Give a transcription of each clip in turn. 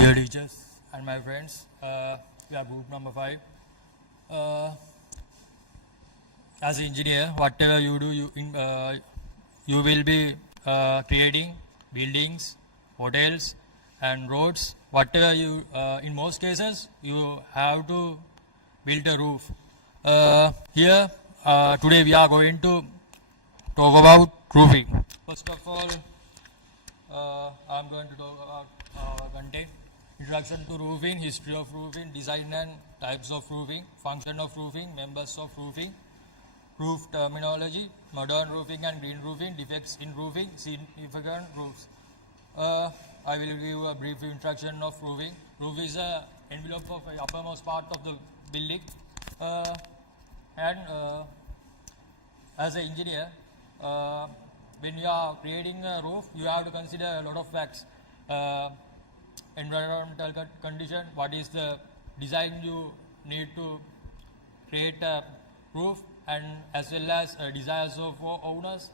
Dear teachers and my friends, we are group number 5. As an engineer, whatever you do, you will be creating buildings, hotels, and roads. Whatever you, in most cases, you have to build a roof. Here, today we are going to talk about roofing. First of all, I am going to talk about content. Introduction to roofing, history of roofing, design and types of roofing, function of roofing, members of roofing, roof terminology, modern roofing and green roofing, defects in roofing, significant roofs. I will give a brief introduction of roofing. Roof is a envelope of the uppermost part of the building. As an engineer, when you are creating a roof, you have to consider a lot of facts. Environmental condition, what is the design you need to create a roof, and as well as desires of owners,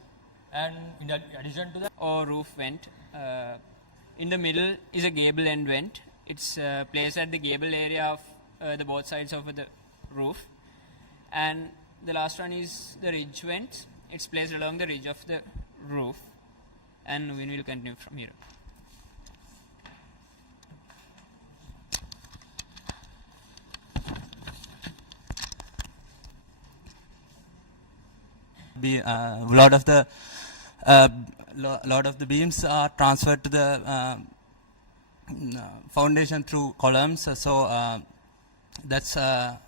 and in addition to that, or roof vent. In the middle is a gable end vent. It's placed at the gable area of the both sides of the roof. And the last one is the ridge vent. It's placed along the ridge of the roof. And we will continue from here. Lot of the beams are transferred to the foundation through columns, so that's how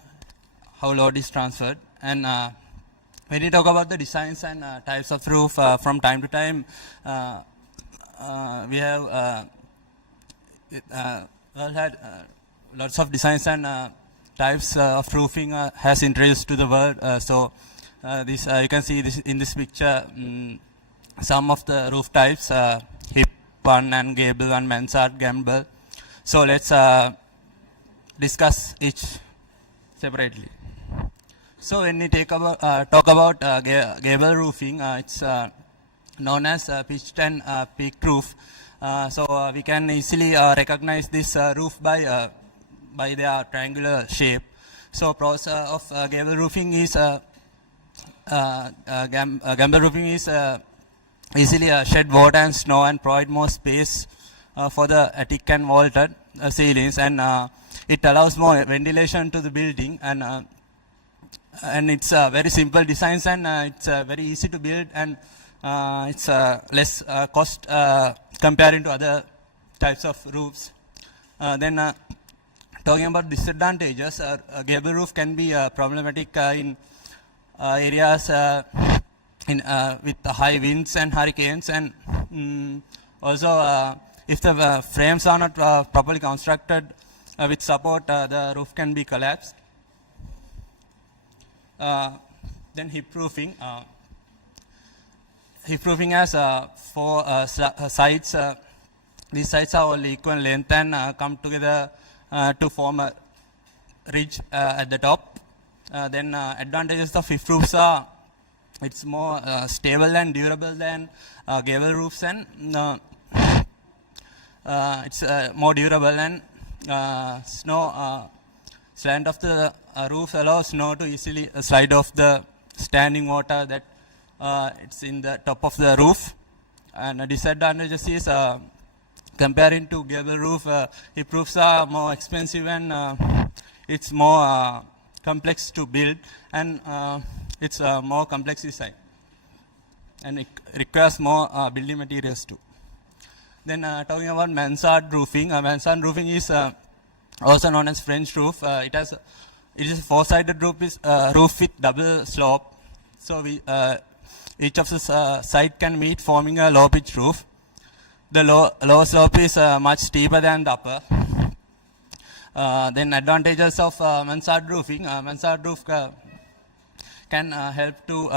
load is transferred. And when we talk about the designs and types of roof, from time to time we have had lots of designs and types of roofing has introduced to the world. So this you can see this in this picture. Some of the roof types, hip one and gable and mansard gambrel. So let's discuss each separately. So when we talk about gable roofing, it's known as pitched and peaked roof. So we can easily recognize this roof by their triangular shape. So process of gable roofing is gambrel roofing is easily shed water and snow and provide more space for the attic and vaulted ceilings, and it allows more ventilation to the building, and it's very simple designs, and it's very easy to build, and it's less cost comparing to other types of roofs. Then talking about disadvantages, a gable roof can be problematic in areas with high winds and hurricanes, and also if the frames are not properly constructed with support, the roof can be collapsed. Then hip roofing. Hip roofing has 4 sides. These sides are all equal length and come together to form a ridge at the top. Then advantages of hip roofs are it's more stable and durable than gable roofs, and it's more durable, and snow slant of the roof allows snow to easily slide off the standing water that it's in the top of the roof. And disadvantages is comparing to gable roof, hip roofs are more expensive, and it's more complex to build, and it's more complex design, and it requires more building materials too. Then talking about mansard roofing. Mansard roofing is also known as French roof. It is a 4-sided roof with double slope. So each of the side can meet, forming a low pitch roof. The lower slope is much steeper than the upper. Then advantages of mansard roofing. Mansard roof can help to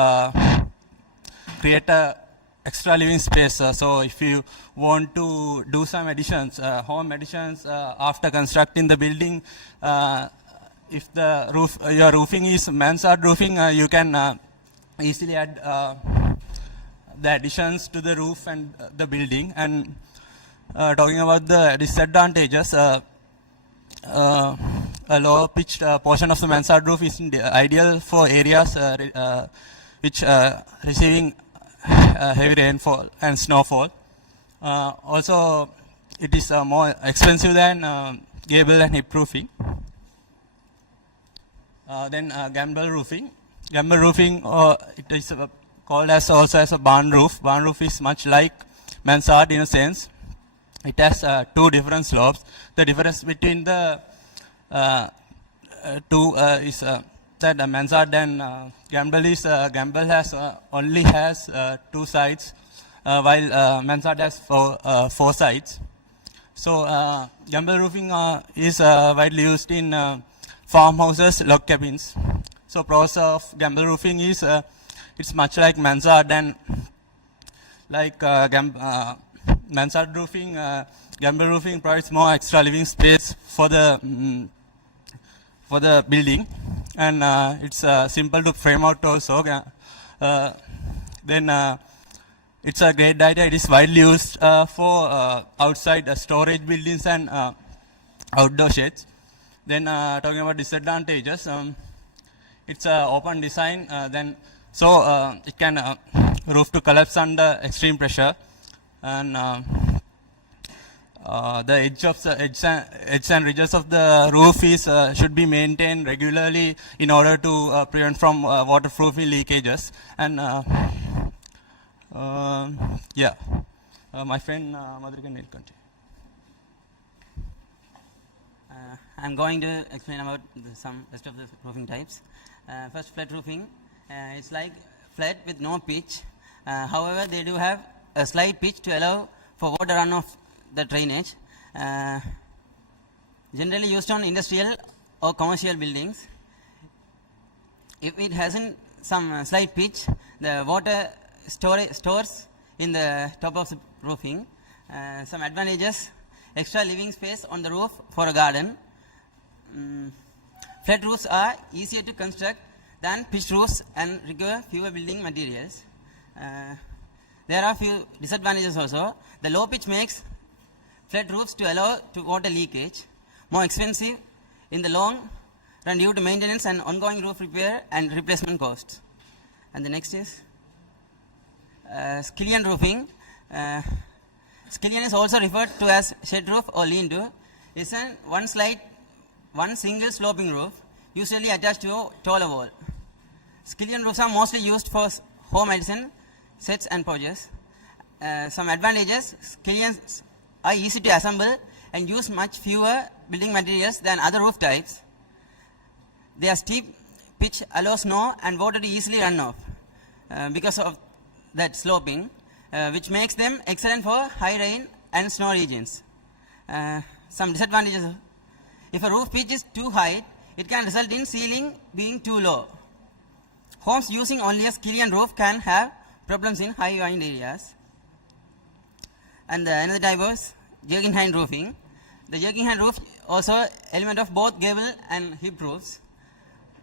create a extra living space. So if you want to do some additions, home additions after constructing the building, if the your roofing is mansard roofing, you can easily add the additions to the roof and the building. And talking about the disadvantages, a low pitched portion of the mansard roof is ideal for areas which receiving heavy rainfall and snowfall. Also, it is more expensive than gable and hip roofing. Then gambrel roofing. Gambrel roofing, it is called as also as a barn roof. Barn roof is much like mansard in a sense. It has two different slopes. The difference between the two is that mansard and gambrel is gambrel has only has two sides, while mansard has four sides. So gambrel roofing is widely used in farmhouses, log cabins. So process of gambrel roofing is it's much like mansard, and like mansard roofing, gambrel roofing provides more extra living space for the building, and it's simple to frame out also. Then it's a great idea. It is widely used for outside storage buildings and outdoor sheds. Then talking about disadvantages, it's an open design. Then so it can roof to collapse under extreme pressure, and the edge and ridges of the roof is should be maintained regularly in order to prevent from waterproofing leakages. And my friend Madhurika will continue. I'm going to explain about some rest of the roofing types. First, flat roofing. It's like flat with no pitch. However, they do have a slight pitch to allow for water runoff the drainage. Generally used on industrial or commercial buildings. If it hasn't some slight pitch, the water stores in the top of the roofing. Some advantages: extra living space on the roof for a garden. Flat roofs are easier to construct than pitched roofs and require fewer building materials. There are few disadvantages also. The low pitch makes flat roofs to allow to water leakage, more expensive in the long run due to maintenance and ongoing roof repair and replacement costs. And the next is skillion roofing. Skillion is also referred to as shed roof or lean-to. It's one single sloping roof, usually attached to a taller wall. Skillion roofs are mostly used for home addition, sets and porches. Some advantages: skillions are easy to assemble and use much fewer building materials than other roof types. Their steep pitch allows snow and water to easily run off because of that sloping, which makes them excellent for high rain and snow regions. Some disadvantages: if a roof pitch is too high, it can result in ceiling being too low. Homes using only a skillion roof can have problems in high wind areas. And another type is jerking hand roofing. The jerking hand roof also element of both gable and hip roofs.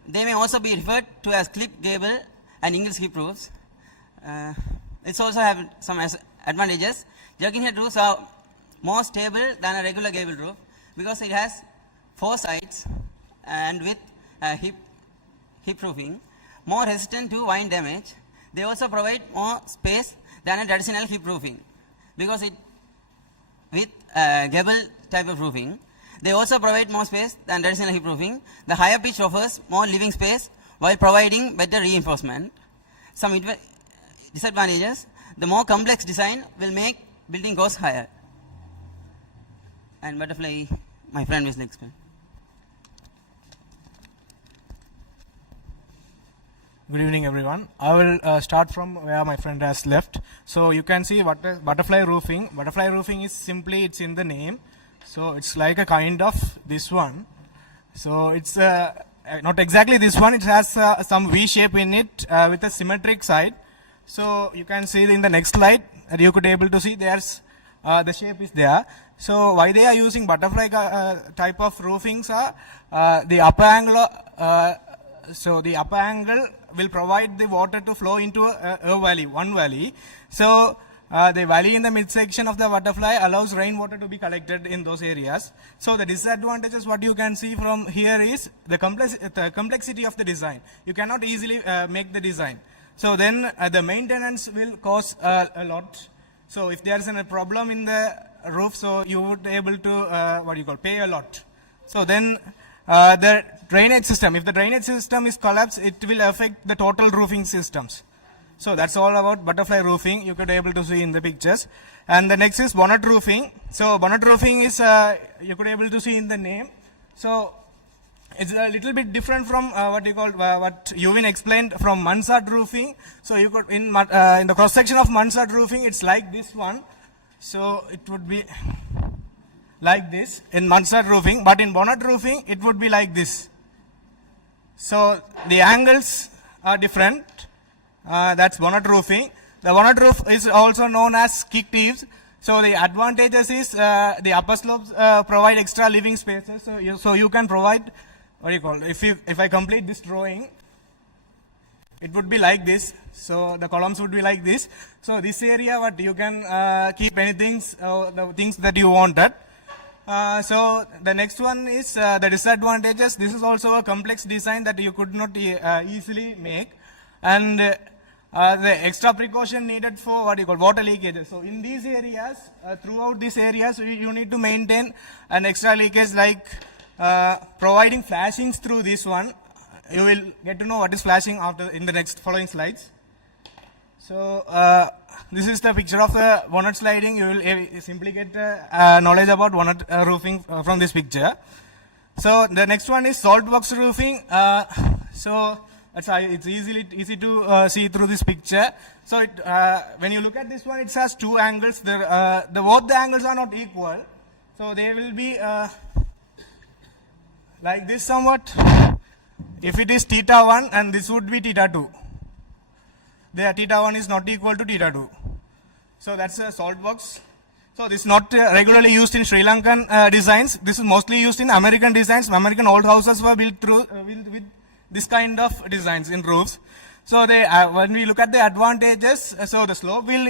They may also be referred to as clip gable and English hip roofs. It's also have some advantages. Jerking head roofs are more stable than a regular gable roof because it has 4 sides and with hip roofing, more resistant to wind damage. They also provide more space than a traditional hip roofing because it with gable type of roofing. They also provide more space than traditional hip roofing. The higher pitch offers more living space while providing better reinforcement. Some disadvantages: the more complex design will make building costs higher. And butterfly, my friend will explain. Good evening, everyone. I will start from where my friend has left. So you can see what is butterfly roofing. Butterfly roofing is simply, it's in the name. So it's like a kind of this one. So it's not exactly this one. It has some V shape in it with a symmetric side. So you can see in the next slide, you could able to see there's the shape is there. So why they are using butterfly type of roofings are the upper angle. So the upper angle will provide the water to flow into a valley, one valley. So The valley in the midsection of the butterfly allows rainwater to be collected in those areas. So the disadvantages, what you can see from here is the complexity of the design. You cannot easily make the design. So then the maintenance will cost a lot. So if there is a problem in the roof, so you would be able to pay a lot. So then the drainage system, if the drainage system is collapsed, it will affect the total roofing systems. So that's all about butterfly roofing. You could be able to see in the pictures. And the next is bonnet roofing. So bonnet roofing is you could be able to see in the name. So it's a little bit different from what Yuvin explained from mansard roofing. So you could in the cross section of mansard roofing, it's like this one. So it would be like this in mansard roofing, but in bonnet roofing it would be like this. So the angles are different. That's bonnet roofing. The bonnet roof is also known as kicked eaves. So the advantages is the upper slopes provide extra living spaces. So you can provide if I complete this drawing, it would be like this. So the columns would be like this. So this area, what you can keep anything, the things that you wanted. So the next one is the disadvantages. This is also a complex design that you could not easily make, and the extra precaution needed for water leakages. So in these areas, throughout these areas, you need to maintain an extra leakage, like providing flashings through this one. You will get to know what is flashing after in the next following slides. So this is the picture of the bonnet sliding. You will simply get knowledge about bonnet roofing from this picture. So the next one is salt box roofing. So it's easy to see through this picture. So when you look at this one, it has two angles. Both the angles are not equal. So they will be like this somewhat. If it is theta 1 and this would be theta 2. The theta 1 is not equal to theta 2. So that's a salt box. So this is not regularly used in Sri Lankan designs. This is mostly used in American designs. American old houses were built with this kind of designs in roofs. So when we look at the advantages, so the slope will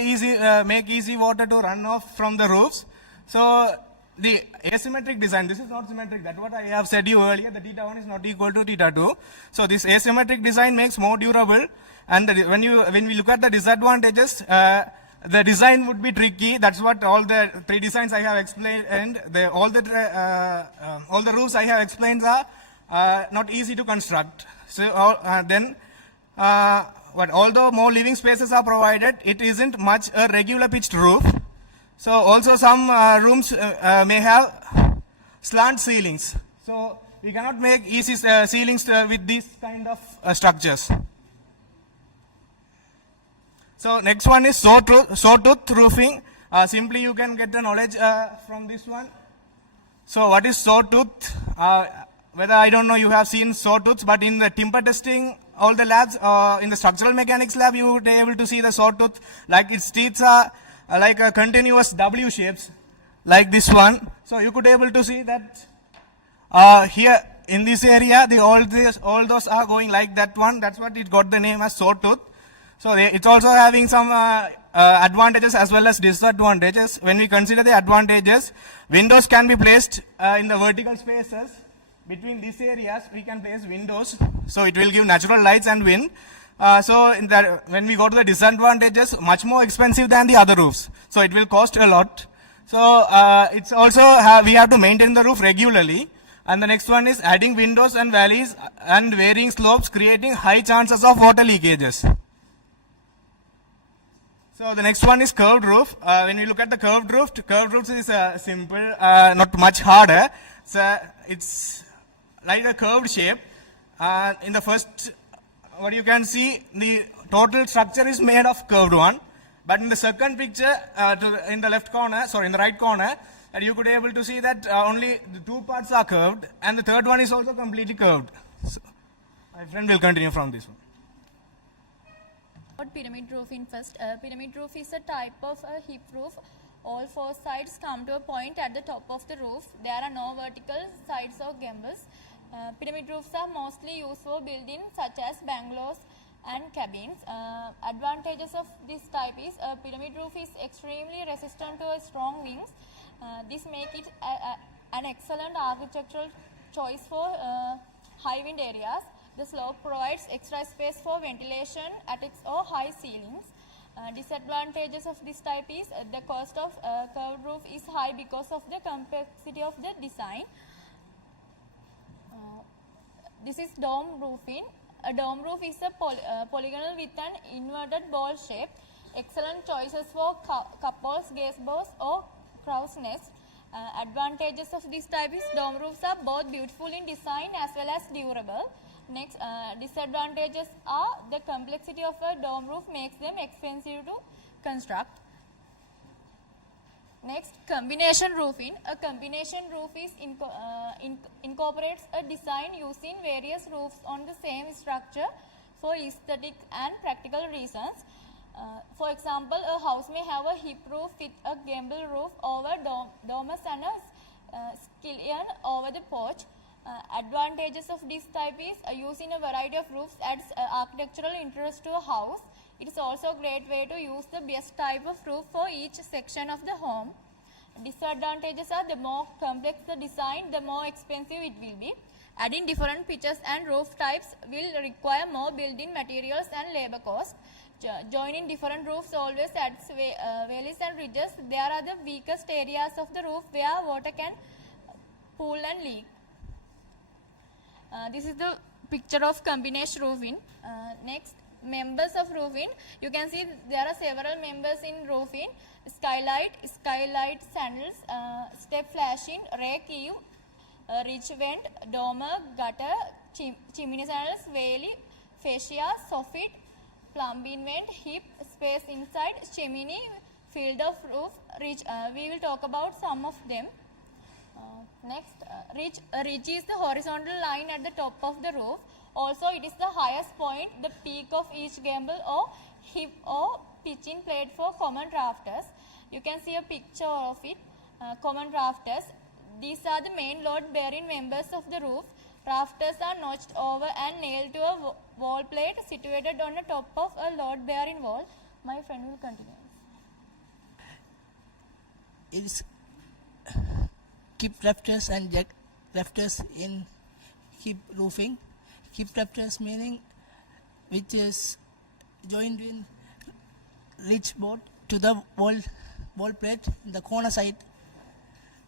make easy water to run off from the roofs. So the asymmetric design, this is not symmetric. That's what I have said you earlier. The theta 1 is not equal to theta 2. So this asymmetric design makes more durable. And when we look at the disadvantages, the design would be tricky. That's what all the three designs I have explained, and all the roofs I have explained are not easy to construct. So although more living spaces are provided, it isn't much a regular pitched roof. So also some rooms may have slant ceilings. So we cannot make easy ceilings with these kind of structures. So next one is sawtooth roofing. Simply you can get the knowledge from this one. So what is sawtooth? Whether I don't know you have seen sawtooths, but in the timber testing, all the labs, in the structural mechanics lab, you would be able to see the sawtooth, like its teeth are like a continuous W shapes, like this one. So you could be able to see that here in this area, all those are going like that one. That's what it got the name as sawtooth. So it's also having some advantages as well as disadvantages. When we consider the advantages, windows can be placed in the vertical spaces. Between these areas, we can place windows. So it will give natural lights and wind. So when we go to the disadvantages, much more expensive than the other roofs. So it will cost a lot. So it's also we have to maintain the roof regularly. And the next one is adding windows and valleys and varying slopes, creating high chances of water leakages. So the next one is curved roof. When we look at the curved roof is simple, not much harder. So it's like a curved shape. In the first, what you can see, the total structure is made of curved one. But in the second picture, in the right corner, you could be able to see that only the two parts are curved, and the third one is also completely curved. So, my friend will continue from this one. Pyramid roofing first. Pyramid roof is a type of a hip roof. All four sides come to a point at the top of the roof. There are no vertical sides or gables. Pyramid roofs are mostly used for buildings such as bungalows, and cabins. Advantages of this type is a pyramid roof is extremely resistant to strong winds. This makes it an excellent architectural choice for high wind areas. The slope provides extra space for ventilation, attics or high ceilings. Disadvantages of this type is the cost of curved roof is high because of the complexity of the design. This is dome roofing. A dome roof is a polygonal with an inverted ball shape. Excellent choices for couples, gazebos or crow's nest. Advantages of this type is dome roofs are both beautiful in design as well as durable. Next, disadvantages are the complexity of a dome roof makes them expensive to construct. Next, combination roofing. A combination roof is incorporates a design using various roofs on the same structure for aesthetic and practical reasons. For example, a house may have a hip roof with a gable roof over domus and a skillion over the porch. Advantages of this type is using a variety of roofs adds architectural interest to a house. It is also a great way to use the best type of roof for each section of the home. Disadvantages are the more complex the design, the more expensive it will be. Adding different pitches and roof types will require more building materials and labor costs. Joining different roofs always adds valleys and ridges. There are the weakest areas of the roof where water can pool and leak. This is the picture of combination roofing. Next, members of roofing. You can see there are several members in roofing: skylight, skylight sandals, step flashing, rake eave, ridge vent, dormer, gutter, chimney sandals, valley, fascia, soffit, plumbing vent, hip, space inside, chimney, field of roof, ridge. We will talk about some of them. Next, ridge. A ridge is the horizontal line at the top of the roof. Also, it is the highest point, the peak of each gable or hip or pitching plate for common rafters. You can see a picture of it. Common rafters. These are the main load-bearing members of the roof. Rafters are notched over and nailed to a wall plate situated on the top of a load-bearing wall. My friend will continue. It is keep rafters and jack rafters in hip roofing. Hip rafters meaning which is joined in ridge board to the wall plate in the corner side,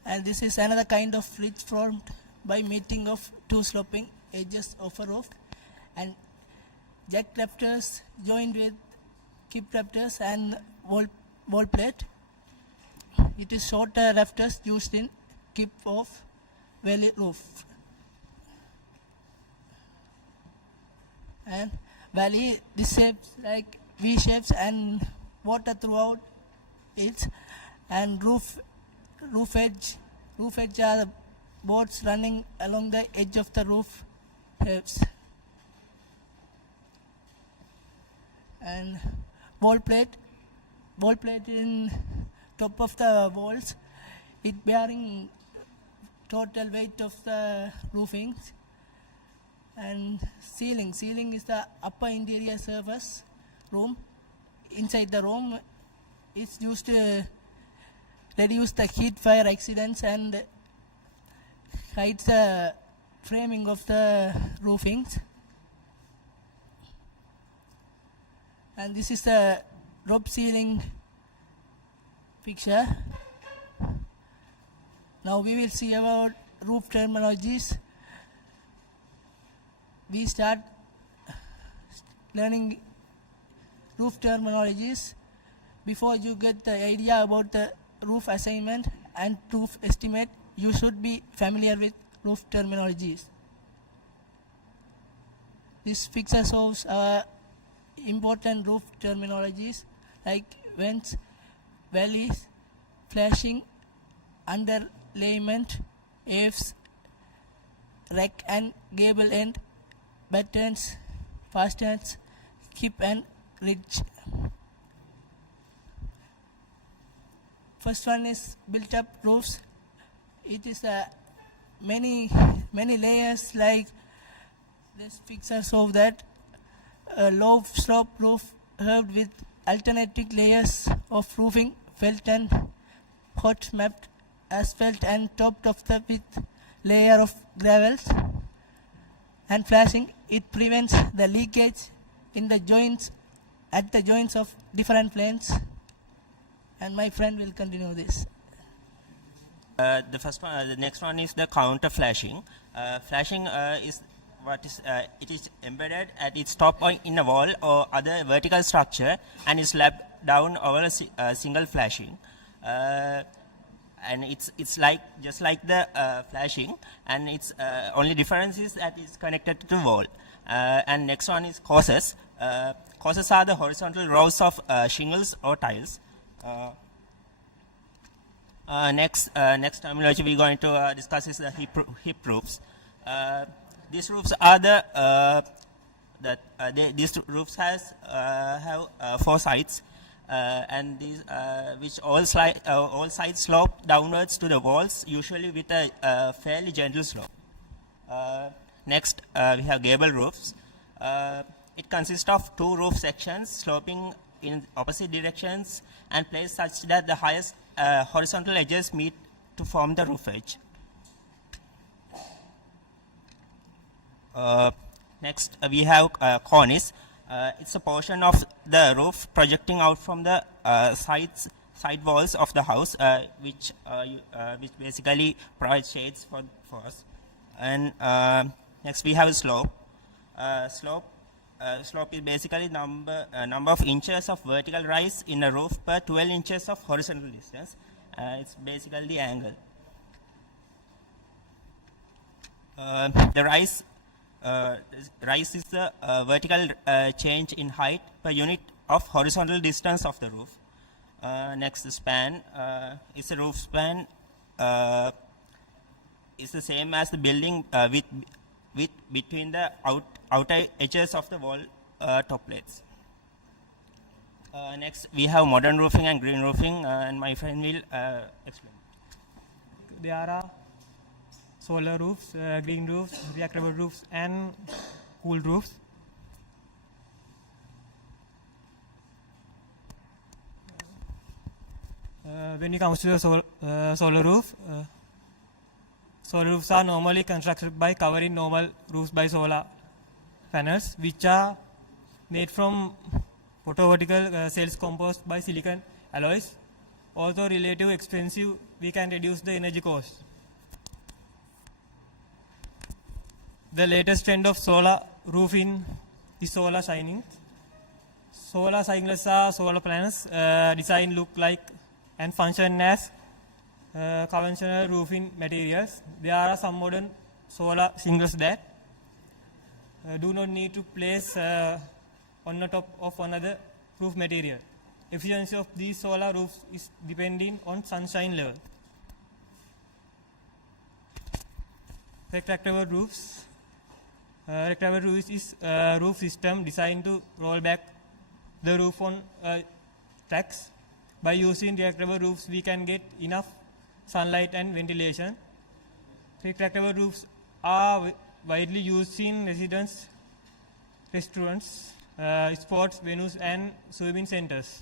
and this is another kind of ridge formed by meeting of two sloping edges of a roof. And jack rafters joined with hip rafters and wall plate. It is shorter rafters used in keep of valley roof. And valley, this shapes like V shapes and water throughout it. And roof edge are the boards running along the edge of the roof shapes. And wall plate in top of the walls, it bearing total weight of the roofing. And ceiling is the upper interior surface room. Inside the room, it's used to reduce the heat fire accidents and hides the framing of the roofings. And this is the rope ceiling picture. Now we will see about roof terminologies. We start learning roof terminologies. Before you get the idea about the roof assignment and roof estimate, you should be familiar with roof terminologies. This picture shows important roof terminologies like vents, valleys, flashing, underlayment, eaves, rack and gable end, battens, fastens, hip and ridge. First one is built-up roofs. It is many layers, like this picture shows that a low slope roof heaped with alternating layers of roofing, felt and hot mapped asphalt and topped off with layer of gravels and flashing. It prevents the leakage in the joints at the joints of different planes. And my friend will continue this. The first one, the next one is the counter flashing. Flashing is what is it is embedded at its top or in a wall or other vertical structure and is slapped down over a single flashing. And it's like just like the flashing, and its only difference is that it's connected to the wall. And next one is courses. Courses are the horizontal rows of shingles or tiles. Next terminology we're going to discuss is the hip roofs. These roofs are these roofs have 4 sides, and these which all sides slope downwards to the walls, usually with a fairly gentle slope. Next, we have gable roofs. It consists of 2 roof sections sloping in opposite directions and placed such that the highest horizontal edges meet to form the roof edge. Next, we have cornice. It's a portion of the roof projecting out from the side walls of the house, which basically provides shades for us. And next, we have a slope. Slope is basically number of inches of vertical rise in a roof per 12 inches of horizontal distance. It's basically the angle. The rise is the vertical change in height per unit of horizontal distance of the roof. Next, the span is a roof span is the same as the building with between the outer edges of the wall top plates. Next, we have modern roofing and green roofing, and my friend will explain. There are solar roofs, green roofs, reactable roofs, and cool roofs. When it comes to the solar roof, solar roofs are normally constructed by covering normal roofs by solar panels, which are made from photovoltaic cells composed by silicon alloys. Although relatively expensive, we can reduce the energy cost. The latest trend of solar roofing is solar shining. Solar shingles are solar panels designed look like and function as conventional roofing materials. There are some modern solar shingles that do not need to place on the top of another roof material. Efficiency of these solar roofs is depending on sunshine level. Retractable roofs. Retractable roof is a roof system designed to roll back the roof on tracks. By using retractable roofs, we can get enough sunlight and ventilation. Retractable roofs are widely used in residence, restaurants, sports venues, and swimming centers.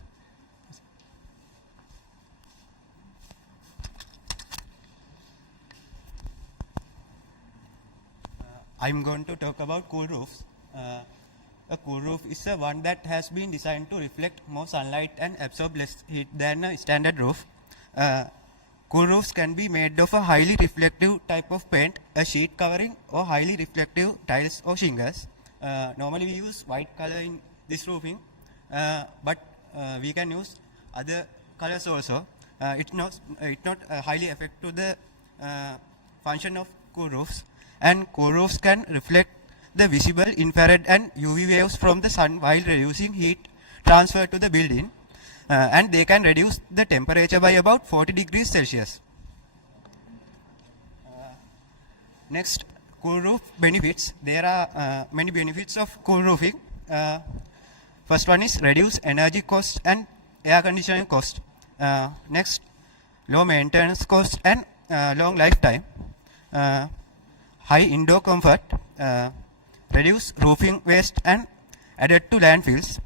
I'm going to talk about cool roofs. A cool roof is one that has been designed to reflect more sunlight and absorb less heat than a standard roof. Cool roofs can be made of a highly reflective type of paint, a sheet covering, or highly reflective tiles or shingles. Normally we use white color in this roofing, but we can use other colors also. It not highly affect to the function of cool roofs. And cool roofs can reflect the visible infrared and UV waves from the sun while reducing heat transfer to the building, and they can reduce the temperature by about 40 degrees Celsius. Next, cool roof benefits. There are many benefits of cool roofing. First one is reduce energy cost and air conditioning cost. Next, low maintenance cost and long lifetime. High indoor comfort, reduce roofing waste and added to landfills.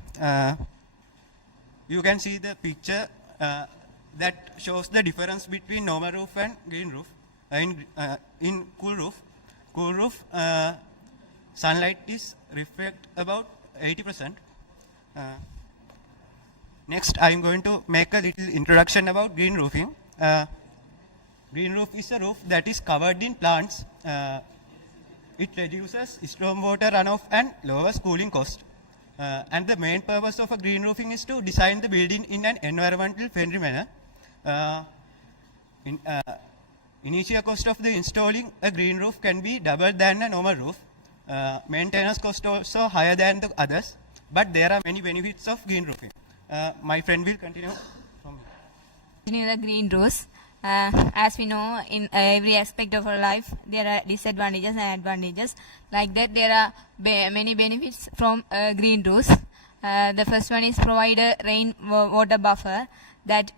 You can see the picture that shows the difference between normal roof and green roof. In cool roof, sunlight is reflect about 80%. Next, I am going to make a little introduction about green roofing. Green roof is a roof that is covered in plants. It reduces stormwater runoff and lowers cooling cost. And the main purpose of a green roofing is to design the building in an environmental friendly manner. Initial cost of the installing a green roof can be double than a normal roof. Maintenance cost also higher than the others, but there are many benefits of green roofing. My friend will continue from here. The green roofs. As we know, in every aspect of our life, there are disadvantages and advantages. Like that, there are many benefits from green roofs. The first one is provide a rain water buffer that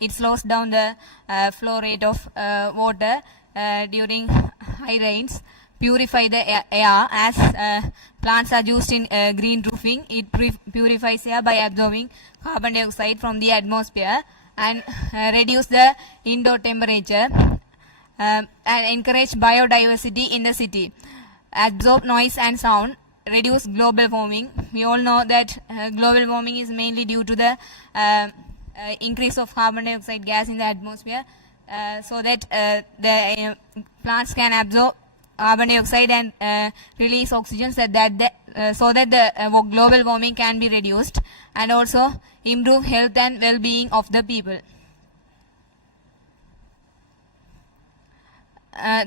it slows down the flow rate of water during high rains. Purify the air as plants are used in green roofing. It purifies air by absorbing carbon dioxide from the atmosphere and reduce the indoor temperature and encourage biodiversity in the city. Absorb noise and sound, reduce global warming. We all know that global warming is mainly due to the increase of carbon dioxide gas in the atmosphere, so that the plants can absorb carbon dioxide and release oxygen, so that the global warming can be reduced, and also improve health and well-being of the people.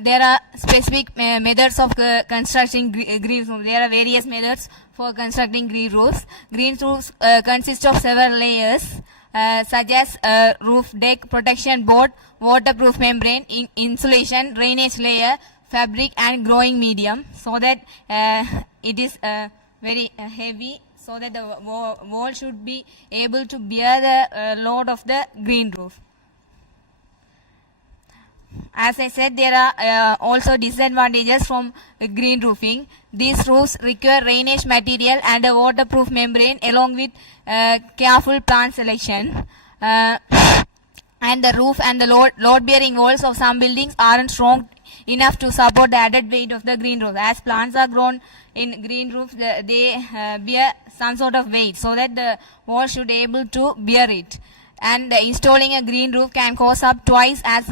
There are specific methods of constructing green roofs. There are various methods for constructing green roofs. Green roofs consist of several layers, such as roof deck, protection board, waterproof membrane, insulation, drainage layer, fabric and growing medium, so that it is very heavy, so that the wall should be able to bear the load of the green roof. As I said, there are also disadvantages from green roofing. These roofs require drainage material and a waterproof membrane along with careful plant selection. And the roof and the load-bearing walls of some buildings aren't strong enough to support the added weight of the green roof. As plants are grown in green roof, they bear some sort of weight, so that the wall should be able to bear it. And installing a green roof can cost up twice as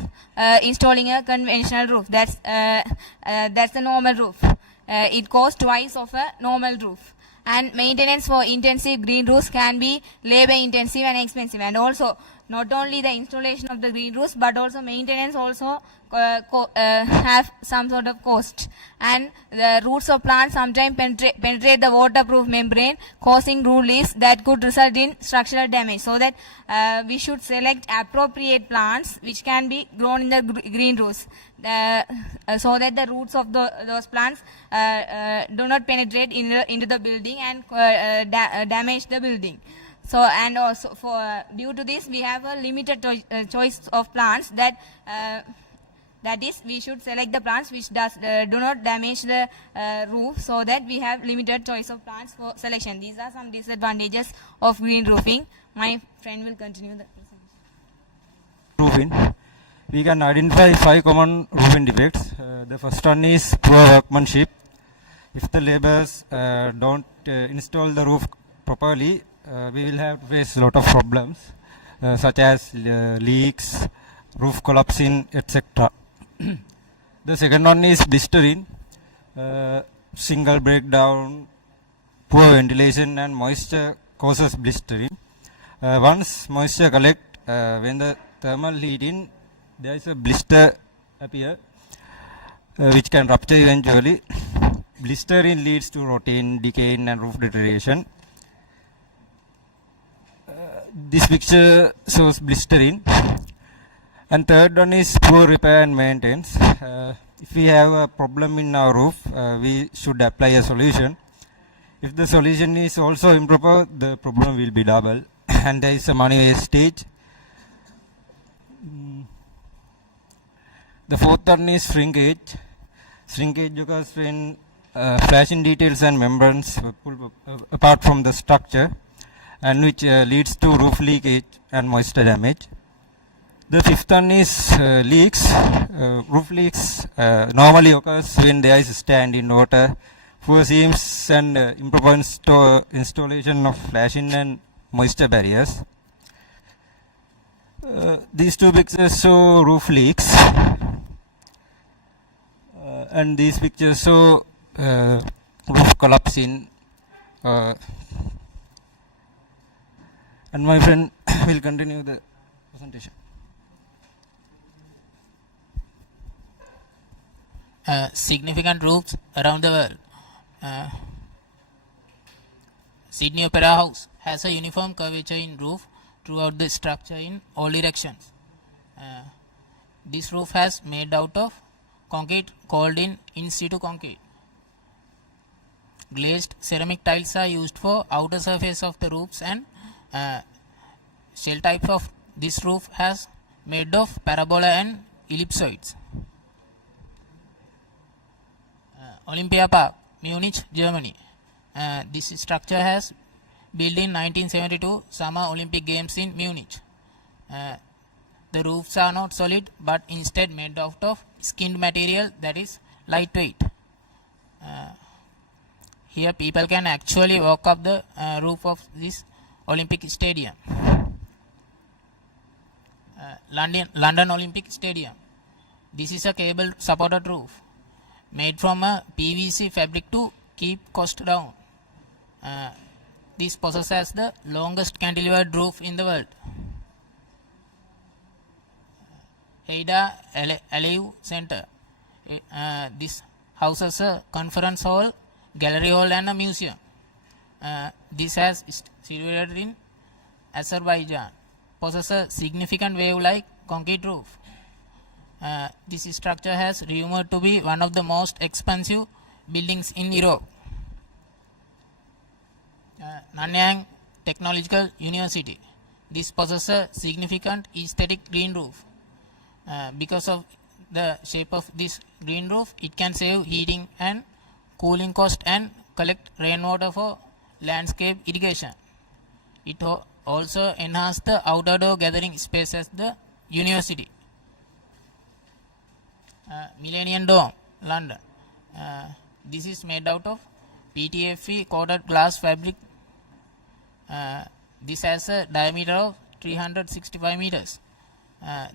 installing a conventional roof. That's a normal roof. It costs twice of a normal roof. And maintenance for intensive green roofs can be labor intensive and expensive. And also, not only the installation of the green roofs, but also maintenance also have some sort of cost. And the roots of plants sometimes penetrate the waterproof membrane, causing root leaks that could result in structural damage. So that we should select appropriate plants which can be grown in the green roofs, so that the roots of those plants do not penetrate into the building and damage the building. So, and also due to this, we have a limited choice of plants. That is, we should select the plants which do not damage the roof, so that we have limited choice of plants for selection. These are some disadvantages of green roofing. My friend will continue the presentation. Roofing. We can identify 5 common roofing defects. The first one is poor workmanship. If the laborers don't install the roof properly, we will have to face a lot of problems, such as leaks, roof collapsing, etc. The second one is blistering, shingle breakdown, poor ventilation and moisture causes blistering. Once moisture collects, when the thermal heating, there is a blister appear, which can rupture eventually. Blistering leads to rotting, decaying and roof deterioration. This picture shows blistering. And third one is poor repair and maintenance. If we have a problem in our roof, we should apply a solution. If the solution is also improper, the problem will be double and there is a money wastage. The fourth one is shrinkage. Shrinkage occurs when flashing details and membranes apart from the structure, and which leads to roof leakage and moisture damage. The fifth one is leaks. Roof leaks normally occurs when there is standing water, poor seams, and improper installation of flashing and moisture barriers. These two pictures show roof leaks, and these pictures show roof collapsing. And my friend will continue the presentation. Significant roofs around the world. Sydney Opera House has a uniform curvature in roof throughout the structure in all directions. This roof has made out of concrete called in situ concrete. Glazed ceramic tiles are used for outer surface of the roofs, and shell type of this roof has made of parabola and ellipsoids. Olympia Park, Munich, Germany. This structure has built in 1972 Summer Olympic Games in Munich. The roofs are not solid but instead made out of skinned material that is lightweight. Here people can actually walk up the roof of this Olympic Stadium. London Olympic Stadium. This is a cable supported roof made from a PVC fabric to keep cost down. This possesses the longest cantilevered roof in the world. Haida Alive Center. This houses a conference hall, gallery hall, and a museum. This has situated in Azerbaijan. Possesses a significant wave-like concrete roof. This structure has rumored to be one of the most expensive buildings in Europe. Nanyang Technological University. This possesses a significant aesthetic green roof. Because of the shape of this green roof, it can save heating and cooling cost and collect rainwater for landscape irrigation. It also enhances the outdoor gathering space at the university. Millennium Dome, London. This is made out of PTFE coated glass fabric. This has a diameter of 365 meters.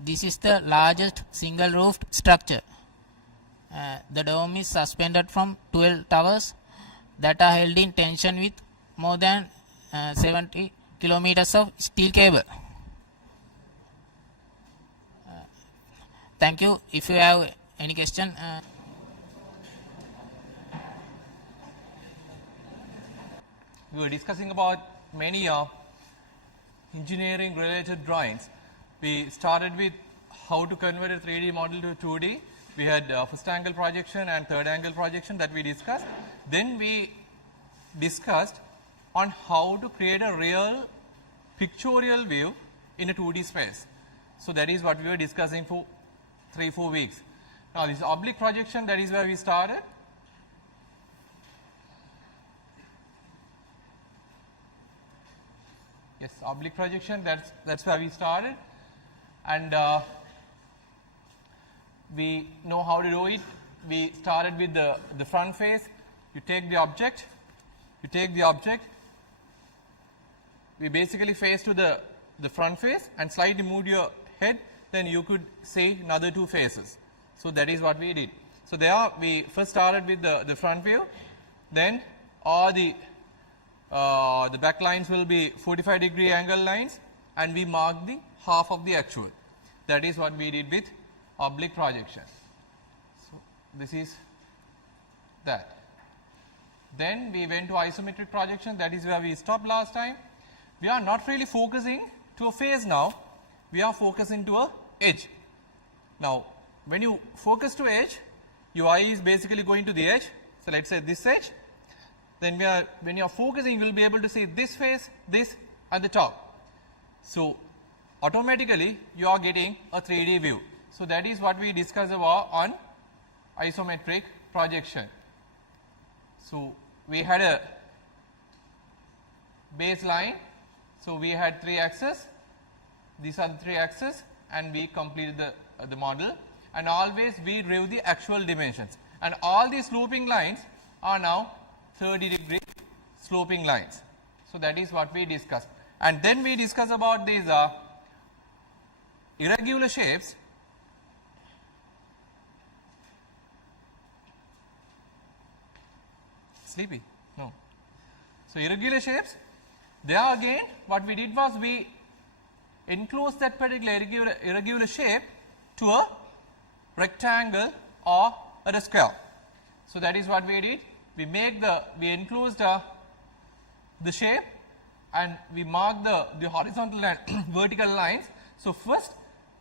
This is the largest single roofed structure. The dome is suspended from 12 towers that are held in tension with more than 70 kilometers of steel cable. Thank you. If you have any question. We were discussing about many engineering related drawings. We started with how to convert a 3D model to 2D. We had first angle projection and third angle projection that we discussed. Then we discussed on how to create a real pictorial view in a 2D space. So that is what we were discussing for 3-4 weeks. Now this oblique projection, that is where we started. Yes, oblique projection, that's where we started. And we know how to do it. We started with the front face. You take the object, we basically face to the front face and slightly move your head, then you could see another two faces. So that is what we did. So there we first started with the front view, then all the back lines will be 45-degree angle lines, and we mark the half of the actual. That is what we did with oblique projection. So this is that. Then we went to isometric projection. That is where we stopped last time. We are not really focusing to a face now. We are focusing to a edge. Now, when you focus to edge, your eye is basically going to the edge. So let's say this edge. Then when you are focusing, you will be able to see this face, this at the top. So automatically you are getting a 3D view. So that is what we discussed about on isometric projection. So we had a baseline. So we had 3 axes. These are the 3 axes, and we completed the model. And always we drew the actual dimensions. And all these sloping lines are now 30-degree sloping lines. So that is what we discussed. And then we discuss about these irregular shapes. Sleepy? No. So irregular shapes, there again what we did was we enclosed that particular irregular shape to a rectangle or a square. So that is what we did. We enclosed the shape, and we mark the horizontal and vertical lines. So first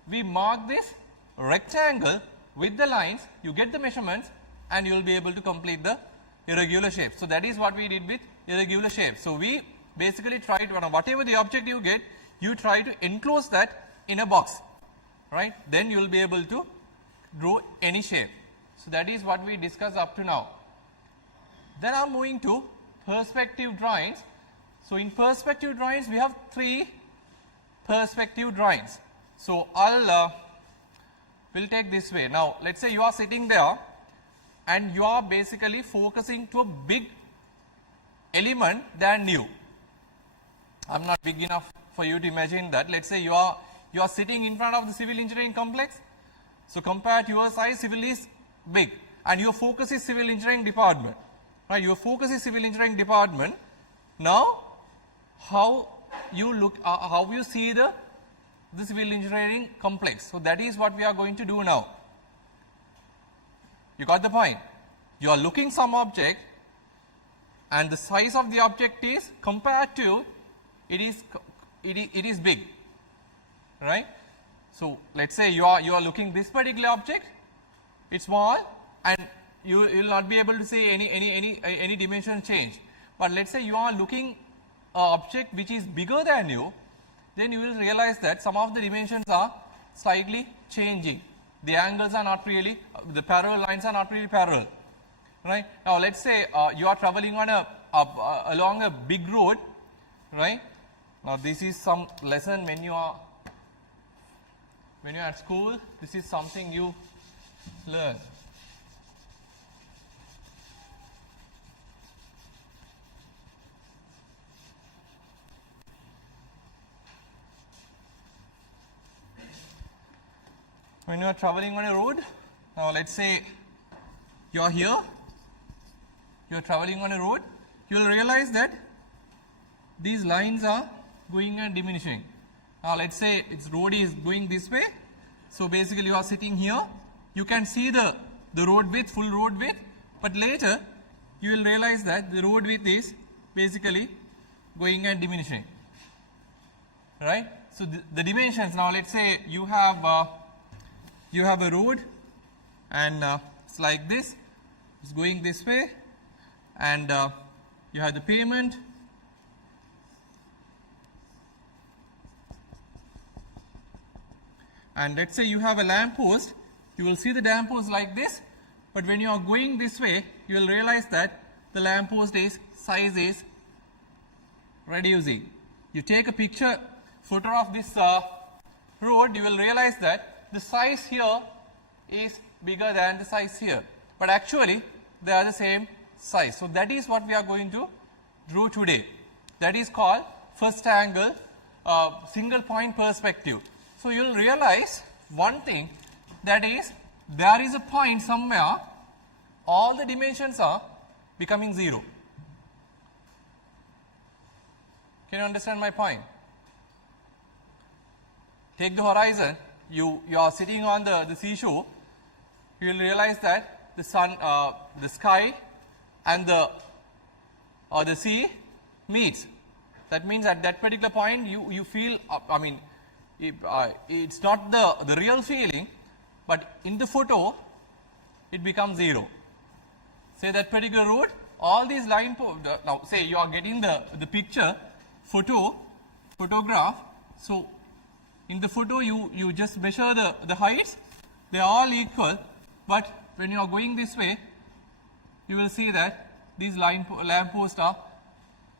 we mark this rectangle with the lines, you get the measurements, and you will be able to complete the irregular shape. So that is what we did with irregular shape. So we basically try to, whatever the object you get, you try to enclose that in a box, right? Then you will be able to draw any shape. So that is what we discussed up to now. Then I am moving to perspective drawings. So in perspective drawings, we have 3 perspective drawings. So we'll take this way. Now let's say you are sitting there and you are basically focusing to a big element than you. I'm not big enough for you to imagine that. Let's say you are sitting in front of the civil engineering complex. So compared to your size, civil is big, and your focus is civil engineering department, right? Your focus is civil engineering department. Now, how you look, how you see the civil engineering complex. So that is what we are going to do now. You got the point? You are looking some object, and the size of the object is compared to it is big, right? So let's say you are looking this particular object, it's small, and you will not be able to see any dimension change. But let's say you are looking an object which is bigger than you, then you will realize that some of the dimensions are slightly changing. The angles are not really, the parallel lines are not really parallel, right? Now let's say you are traveling on along a big road, right? Now this is some lesson when you are at school. This is something you learn. When you are traveling on a road, now let's say you are here, you are traveling on a road, you will realize that these lines are going and diminishing. Now let's say its road is going this way, so basically you are sitting here, you can see the road width, full road width, but later you will realize that the road width is basically going and diminishing, right? So the dimensions, now let's say you have a road, and it's like this, it's going this way, and you have the pavement, and let's say you have a lamp post, you will see the lamp post like this, but when you are going this way, you will realize that the lamp post size is reducing. You take a photo of this road, you will realize that the size here is bigger than the size here, but actually they are the same size. So that is what we are going to draw today. That is called first angle single point perspective. So you will realize one thing, that is there is a point somewhere all the dimensions are becoming 0. Can you understand my point? Take the horizon, you are sitting on the seashore, you will realize that the sun, the sky and the sea meets. That means at that particular point you feel, it's not the real feeling, but in the photo it becomes 0. Say that particular road, all these now say you are getting the picture, photograph, so in the photo you just measure the heights, they are all equal, but when you are going this way, you will see that these lamp posts are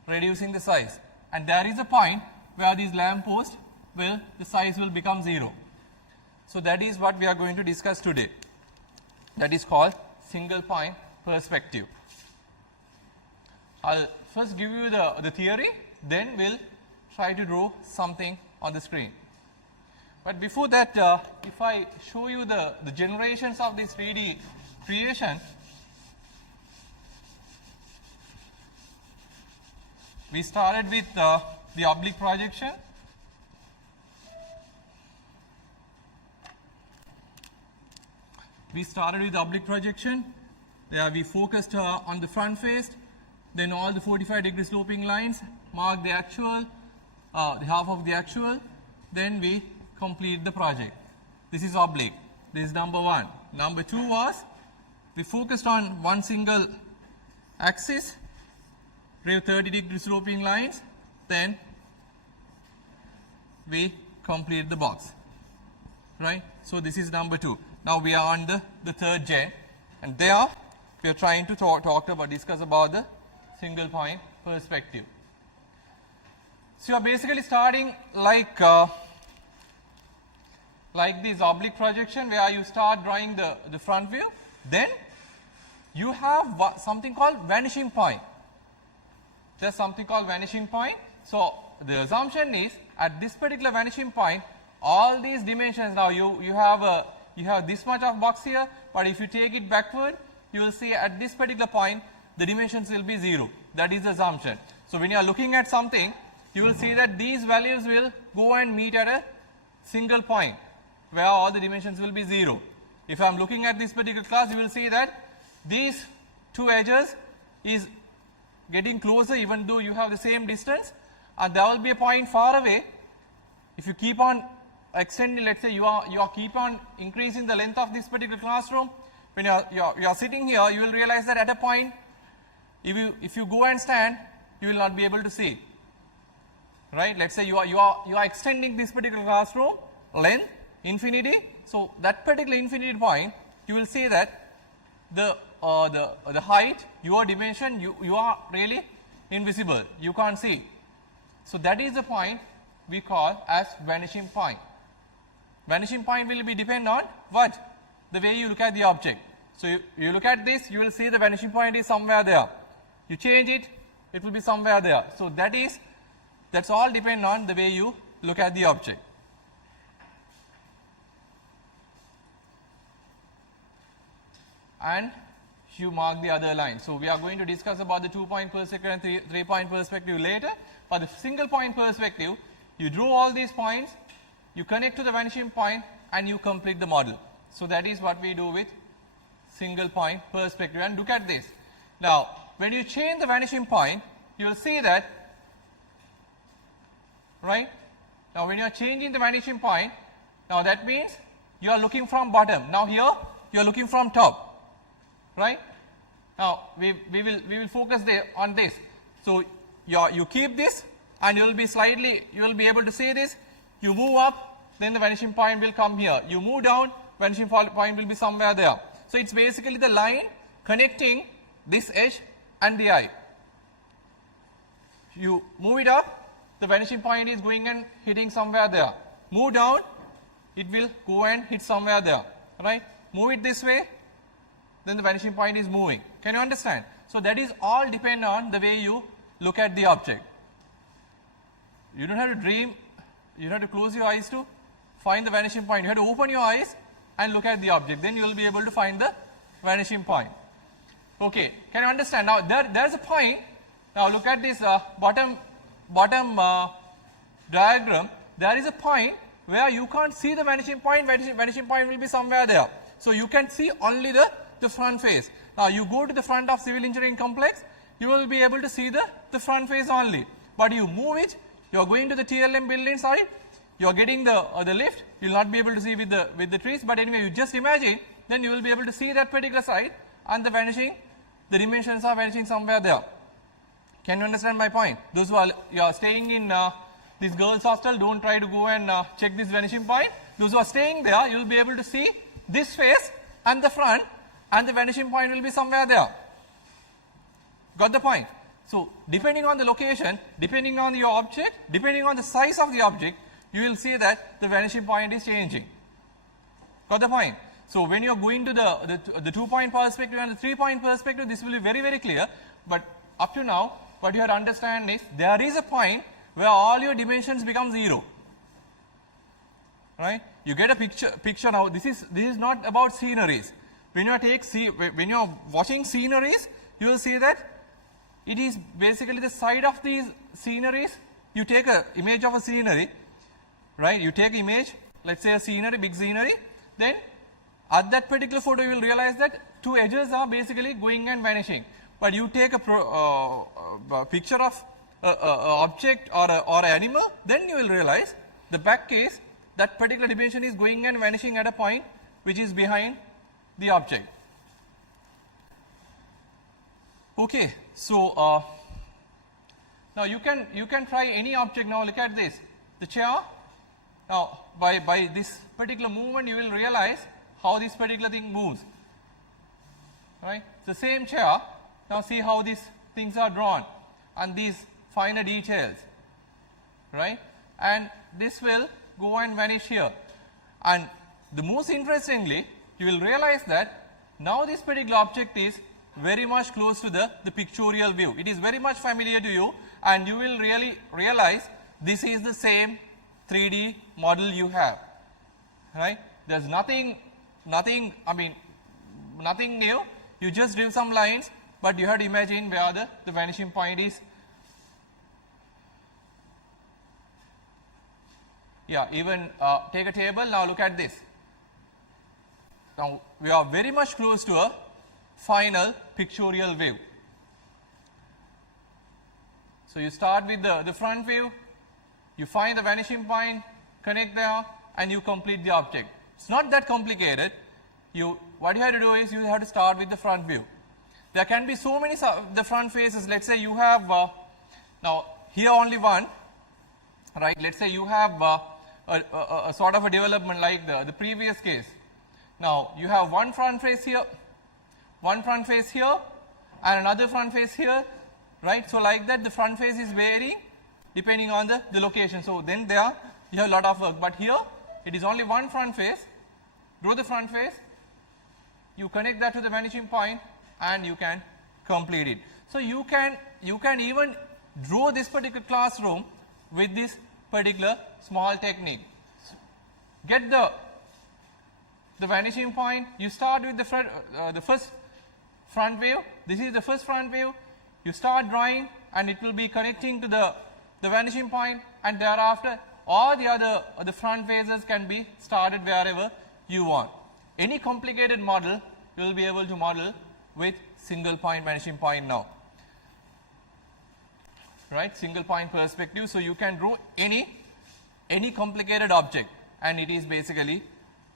reducing the size. And there is a point where these lamp posts the size will become 0. So that is what we are going to discuss today. That is called single point perspective. I'll first give you the theory, then we'll try to draw something on the screen. But before that, if I show you the generations of this 3D creation, we started with the oblique projection. We started with oblique projection. We focused on the front face, then all the 45-degree sloping lines, mark the actual, the half of the actual, then we complete the project. This is oblique. This is number 1. Number 2 was we focused on one single axis, drew 30-degree sloping lines, then we complete the box. Right? So this is number 2. Now we are on the third gen, and there we are trying to discuss about the single point perspective. So you are basically starting like this oblique projection, where you start drawing the front view. Then you have something called vanishing point. There's something called vanishing point. So the assumption is at this particular vanishing point, all these dimensions, now you have this much of box here, but if you take it backward, you will see at this particular point the dimensions will be 0. That is the assumption. So when you are looking at something, you will see that these values will go and meet at a single point where all the dimensions will be 0. If I am looking at this particular class, you will see that these two edges is getting closer even though you have the same distance, and there will be a point far away. If you keep on extending, let's say you are keep on increasing the length of this particular classroom, when you are sitting here, you will realize that at a point, if you go and stand, you will not be able to see. Right? Let's say you are extending this particular classroom length infinity. So that particular infinity point, you will see that the height, your dimension, you are really invisible. You can't see. So that is the point we call as vanishing point. Vanishing point will be depend on what? The way you look at the object. So you look at this, you will see the vanishing point is somewhere there. You change it, it will be somewhere there. So that's all depend on the way you look at the object. And you mark the other line. So we are going to discuss about the 2-point perspective and 3-point perspective later. For the single point perspective, you draw all these points, you connect to the vanishing point, and you complete the model. So that is what we do with single point perspective. And look at this. Now, when you change the vanishing point, you will see that, right? Now, when you are changing the vanishing point, now that means you are looking from bottom. Now here, you are looking from top. Right? Now we will focus on this. So you keep this, and you will be able to see this. You move up, then the vanishing point will come here. You move down, vanishing point will be somewhere there. So it's basically the line connecting this edge and the eye. You move it up, the vanishing point is going and hitting somewhere there. Move down, it will go and hit somewhere there. Right? Move it this way, then the vanishing point is moving. Can you understand? So that is all depend on the way you look at the object. You don't have to dream, you don't have to close your eyes to find the vanishing point. You have to open your eyes and look at the object. Then you will be able to find the vanishing point. Okay, can you understand? Now there's a point. Now look at this bottom diagram. There is a point where you can't see the vanishing point. Vanishing point will be somewhere there. So you can see only the front face. Now you go to the front of civil engineering complex, you will be able to see the front face only. But you move it, you are going to the TLM building side, you are getting the lift, you will not be able to see with the trees, but anyway you just imagine, then you will be able to see that particular side, and the dimensions are vanishing somewhere there. Can you understand my point? Those who are staying in this girls hostel, don't try to go and check this vanishing point. Those who are staying there, you will be able to see this face and the front, and the vanishing point will be somewhere there. Got the point? So depending on the location, depending on your object, depending on the size of the object, you will see that the vanishing point is changing. Got the point? So when you are going to the 2-point perspective and the 3-point perspective, this will be very, very clear. But up to now, what you have to understand is there is a point where all your dimensions become 0. Right? You get a picture now. This is not about sceneries. When you are watching sceneries, you will see that it is basically the side of these sceneries. You take an image of a scenery, right? You take image, let's say a scenery, big scenery. Then at that particular photo, you will realize that 2 edges are basically going and vanishing. But you take a picture of an object or an animal, then you will realize the back case, that particular dimension is going and vanishing at a point which is behind the object. Okay, so now you can try any object. Now look at this, the chair. Now by this particular movement, you will realize how this particular thing moves. Right, the same chair. Now see how these things are drawn and these finer details. Right, and this will go and vanish here. And the most interestingly, you will realize that now this particular object is very much close to the pictorial view. It is very much familiar to you, and you will really realize this is the same 3D model you have. Right? There's nothing new. You just drew some lines, but you have to imagine where the vanishing point is. Yeah, even take a table. Now look at this. Now we are very much close to a final pictorial view. So you start with the front view, you find the vanishing point, connect there, and you complete the object. It's not that complicated. What you have to do is you have to start with the front view. There can be so many the front faces. Let's say you have now here only one, right? Let's say you have a sort of a development like the previous case. Now you have one front face here, one front face here, and another front face here, right? So like that, the front face is varying depending on the location. So then there you have a lot of work. But here it is only one front face. Draw the front face, you connect that to the vanishing point, and you can complete it. So you can even draw this particular classroom with this particular small technique. Get the vanishing point. You start with the first front view. This is the first front view. You start drawing, and it will be connecting to the vanishing point, and thereafter all the front faces can be started wherever you want. Any complicated model you will be able to model with single point vanishing point now. Right, single point perspective. So you can draw any complicated object, and it is basically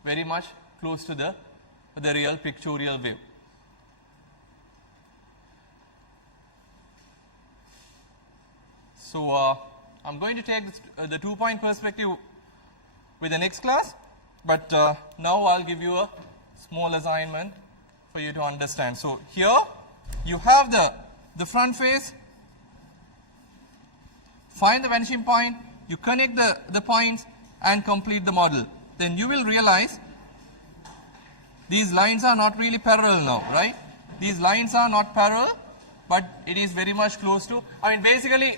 very much close to the real pictorial view. So I'm going to take the 2-point perspective with the next class, but now I'll give you a small assignment for you to understand. So here you have the front face. Find the vanishing point, you connect the points and complete the model. Then you will realize these lines are not really parallel now, right? These lines are not parallel, but it is very much close to, basically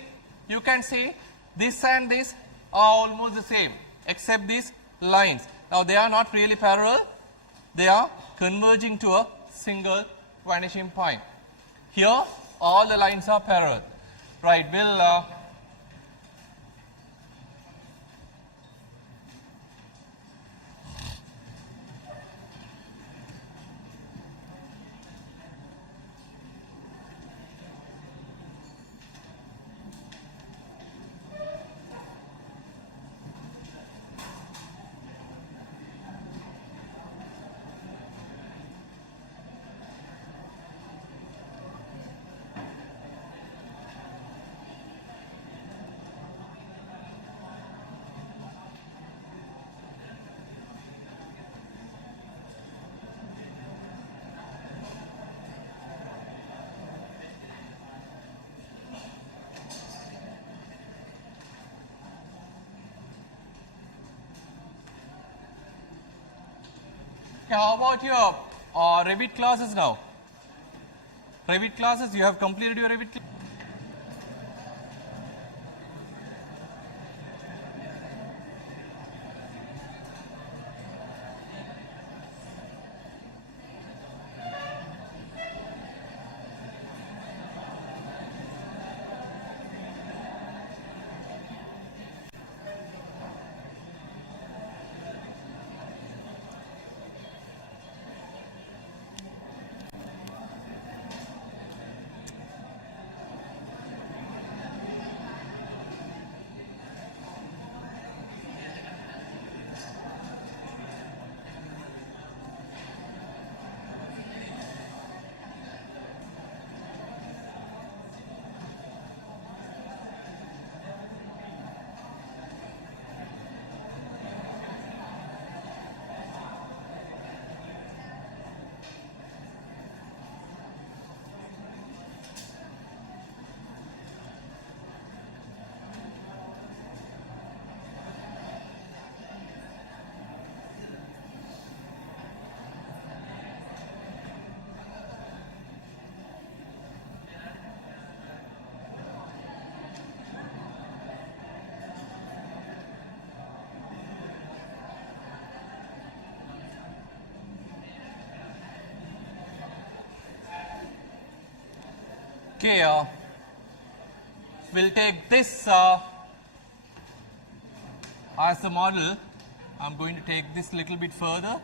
you can say this and this are almost the same except these lines. Now they are not really parallel, they are converging to a single vanishing point. Here all the lines are parallel. Right, we'll Okay, how about your Revit classes now? Revit classes, you have completed your Revit class? Okay, we'll take this as the model. I'm going to take this little bit further.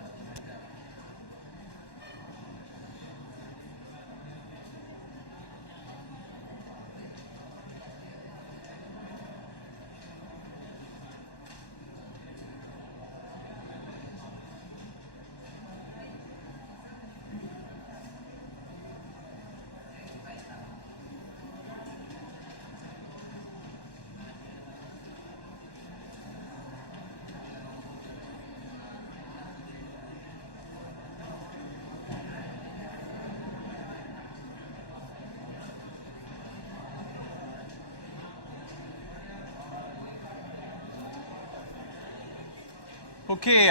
Okay,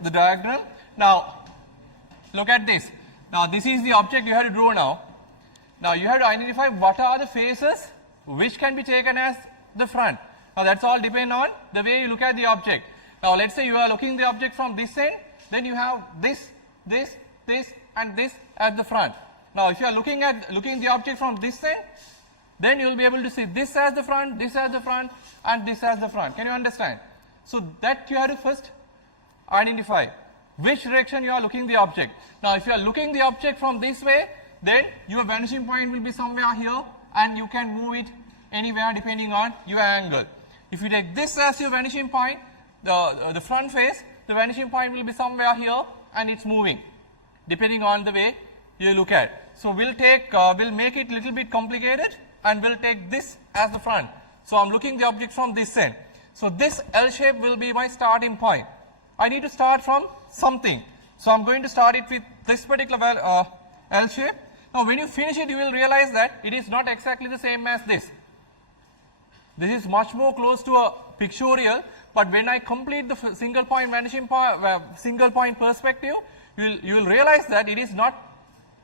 the diagram. Now, look at this. Now, this is the object you have to draw now. Now, you have to identify what are the faces which can be taken as the front. Now, that's all depend on the way you look at the object. Now, let's say you are looking the object from this end, then you have this, and this at the front. Now, if you are looking the object from this end, then you will be able to see this as the front, this as the front, and this as the front. Can you understand? So that you have to first identify which direction you are looking the object. Now, if you are looking the object from this way, then your vanishing point will be somewhere here, and you can move it anywhere depending on your angle. If you take this as your vanishing point, the front face, the vanishing point will be somewhere here, and it's moving depending on the way you look at. So we'll make it a little bit complicated, and we'll take this as the front. So I'm looking the object from this end. So this L shape will be my starting point. I need to start from something. So I'm going to start it with this particular L shape. Now when you finish it, you will realize that it is not exactly the same as this. This is much more close to a pictorial, but when I complete the single point vanishing point, single point perspective, you will realize that it is not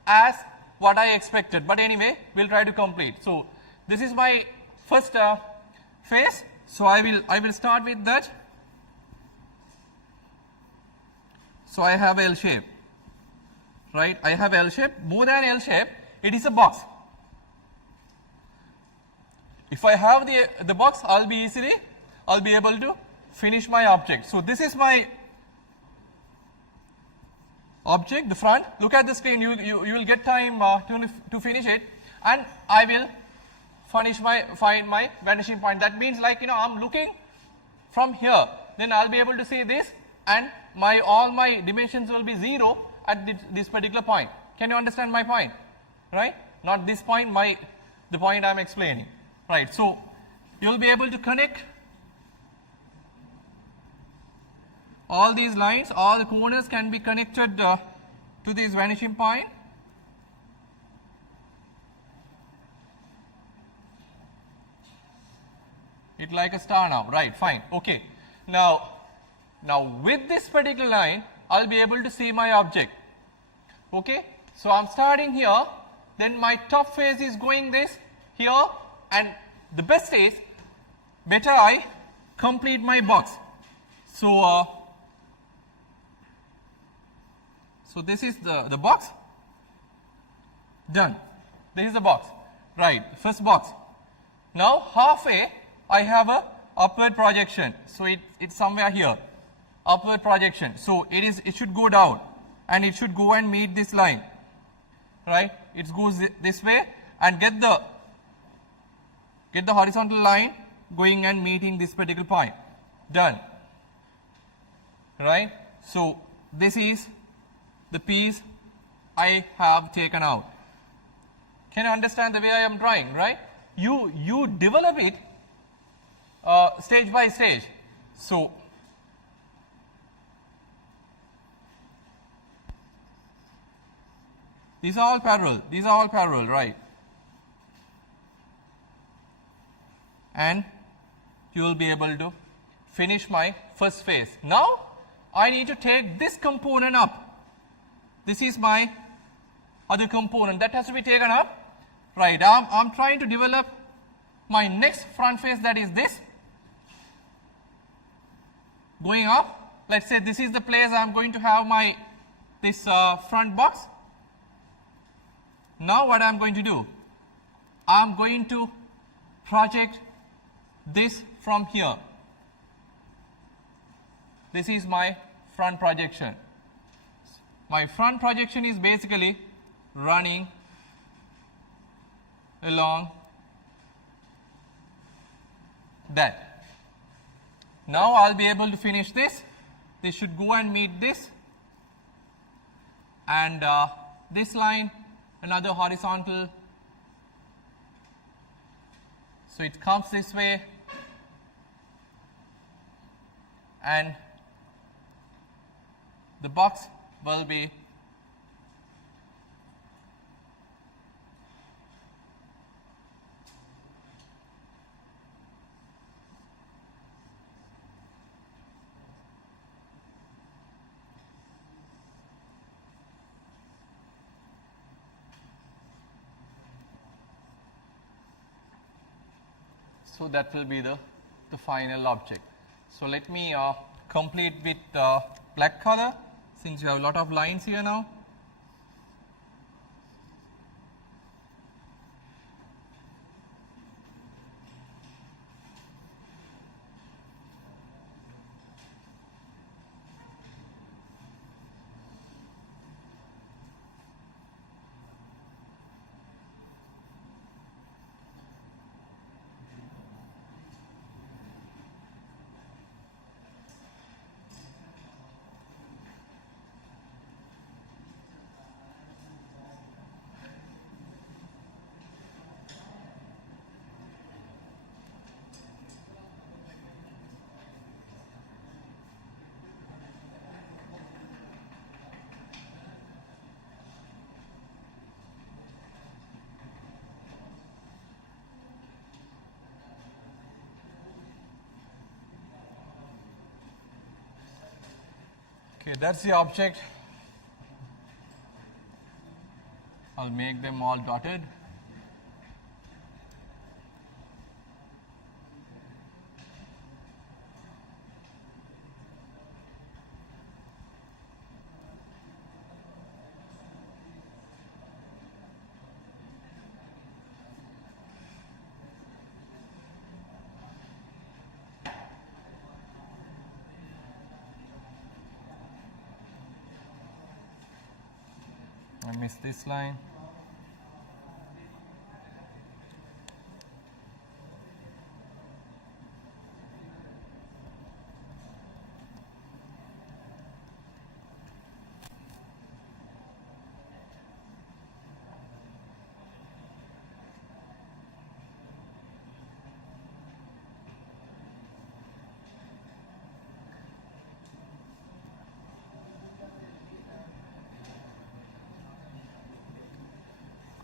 as what I expected, but anyway, we'll try to complete. So this is my first face. So I will start with that. So I have L shape, right? I have L shape. More than L shape, it is a box. If I have the box, I'll be able to finish my object. So this is my object, the front. Look at the screen. You will get time to finish it, and I will find my vanishing point. That means, like, I'm looking from here. Then I'll be able to see this, and all my dimensions will be 0 at this particular point. Can you understand my point? Right? Not this point. The point I'm explaining. Right. So you will be able to connect all these lines, all the corners can be connected to this vanishing point. It like a star now, right? Fine. Okay. Now with this particular line, I'll be able to see my object. Okay. So I'm starting here. Then my top face is going this here, and the best is better I complete my box. So so this is the box. Done. This is the box. Right. First box. Now halfway I have a upward projection. So it's somewhere here. Upward projection. So it should go down and it should go and meet this line. Right? It goes this way and get the horizontal line going and meeting this particular point. Done. Right? So this is the piece I have taken out. Can you understand the way I am drawing, right? You develop it stage by stage. So these are all parallel, right? And you will be able to finish my first phase. Now I need to take this component up. This is my other component that has to be taken up. Right, I'm trying to develop my next front face, that is this. Going up, let's say this is the place I'm going to have my this front box. Now what I'm going to do, I'm going to project this from here. This is my front projection. My front projection is basically running along that. Now I'll be able to finish this. This should go and meet this, and this line, another horizontal. So it comes this way, and the box will be so that will be the final object. So let me complete with black color, since you have a lot of lines here now. Okay, that's the object. I'll make them all dotted. I missed this line.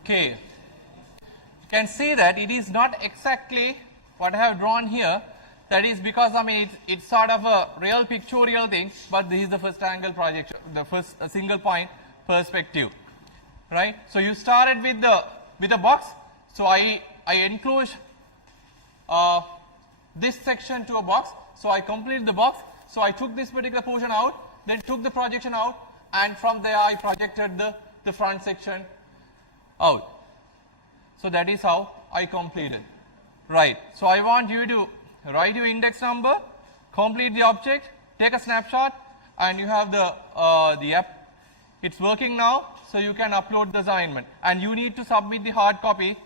Okay, you can see that it is not exactly what I have drawn here, that is because I mean it's sort of a real pictorial thing, but this is the first angle projection, the first single point perspective, right? So you started with the box. So I enclosed this section to a box. So I completed the box. So I took this particular portion out, then took the projection out, and from there I projected the front section out. So that is how I completed. Right. So I want you to write your index number, complete the object, take a snapshot, and you have the app. It's working now, so you can upload the assignment. And you need to submit the hard copy